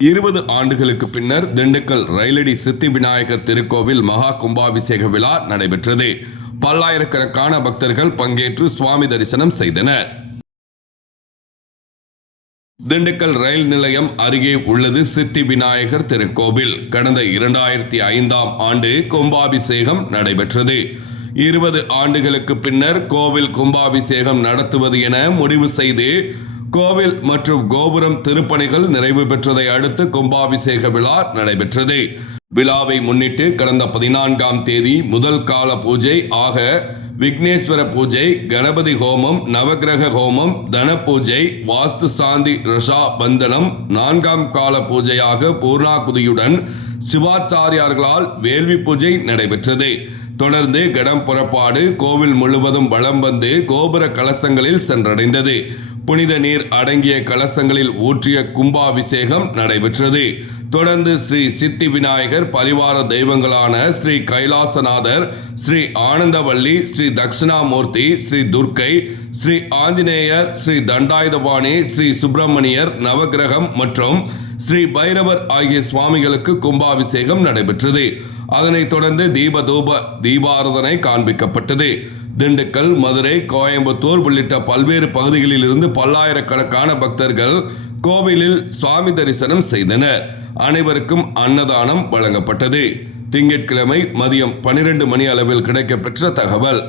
20 ஆண்டுகளுக்கு பின்னர் திண்டுக்கல் ரயிலடி சித்தி விநாயகர் திருக்கோவில் மகா கும்பாபிஷேக விழா நடைபெற்றது. பல்லாயிரக்கணக்கான பக்தர்கள் பங்கேற்று சுவாமி தரிசனம் செய்தனர். திண்டுக்கல் ரயில் நிலையம் அருகே உள்ளது சித்தி விநாயகர் திருக்கோவில். கடந்த 2005ஆம் ஆண்டு கும்பாபிஷேகம் நடைபெற்றது. 20 ஆண்டுகளுக்கு பின்னர் கோவில் கும்பாபிஷேகம் நடத்துவது என முடிவு செய்து கோவில் மற்றும் கோபுரம் திருப்பணிகள் நிறைவு பெற்றதை அடுத்து கும்பாபிஷேக விழா நடைபெற்றது. விழாவை முன்னிட்டு கடந்த 14ஆம் தேதி முதல் கால பூஜை ஆக விக்னேஸ்வர பூஜை, கணபதி ஹோமம், நவகிரக ஹோமம், தன பூஜை, வாஸ்து சாந்தி ரஷா பந்தனம், 4ஆம் கால பூஜையாக பூர்ணாகுதியுடன் சிவாச்சாரியார்களால் வேள்வி பூஜை நடைபெற்றது. தொடர்ந்து கடம் புறப்பாடு கோவில் முழுவதும் வலம் வந்து கோபுர கலசங்களில் சென்றடைந்தது. புனித நீர் அடங்கிய கலசங்களில் ஊற்றிய கும்பாபிஷேகம் நடைபெற்றது. தொடர்ந்து ஸ்ரீ சித்தி விநாயகர் பரிவார தெய்வங்களான ஸ்ரீ கைலாசநாதர், ஸ்ரீ ஆனந்தவள்ளி, ஸ்ரீ தட்சிணாமூர்த்தி, ஸ்ரீ துர்க்கை, ஸ்ரீ ஆஞ்சநேயர், ஸ்ரீ தண்டாயுதபாணி, ஸ்ரீ சுப்பிரமணியர், நவகிரகம் மற்றும் ஸ்ரீ பைரவர் ஆகிய சுவாமிகளுக்கு கும்பாபிஷேகம் நடைபெற்றது. அதனைத் தொடர்ந்து தீபாராதனை காண்பிக்கப்பட்டது. திண்டுக்கல், மதுரை, கோயம்புத்தூர் உள்ளிட்ட பல்வேறு பகுதிகளில் இருந்து பல்லாயிரக்கணக்கான பக்தர்கள் கோவிலில் சுவாமி தரிசனம் செய்தனர். அனைவருக்கும் அன்னதானம் வழங்கப்பட்டது. திங்கட்கிழமை மதியம் 12 மணி அளவில் கிடைக்கப்பெற்ற தகவல்.